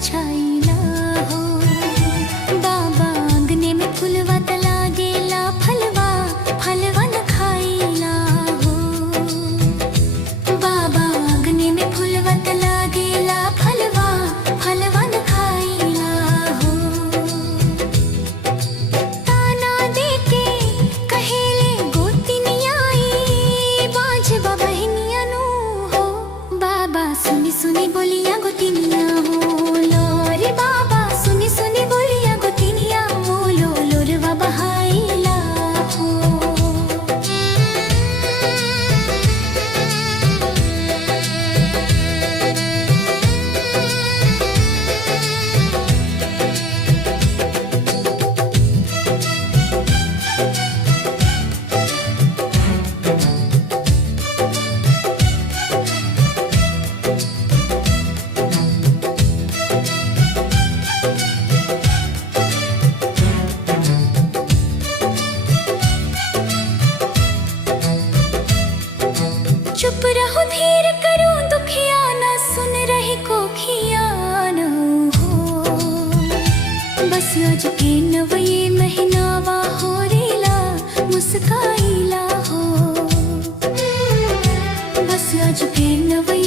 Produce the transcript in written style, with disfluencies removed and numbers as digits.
बिछाईला हो। बाबा आंगने में फुलवा तला गेला, फलवा फलवा न खाईला हो। बाबा आंगने में फुलवा तला गेला, फलवा फलवा न खाईला हो। ताना देके कहेले गोतिनिया आई, बांझबा बहनिया नु हो। बाबा सुनी सुनी बोलिया गोतिनिया हो, लोरे बाबा सुनी सुनी बोलिया गोतिनिया हो, लो लोरवा बहाईला हो। चुप रहो धीर करो दुखिया, ना सुन रही कोखिया न हो। बस आज के नवये महीनावा हो रेला, मुस्काईला हो। बस आज के नवये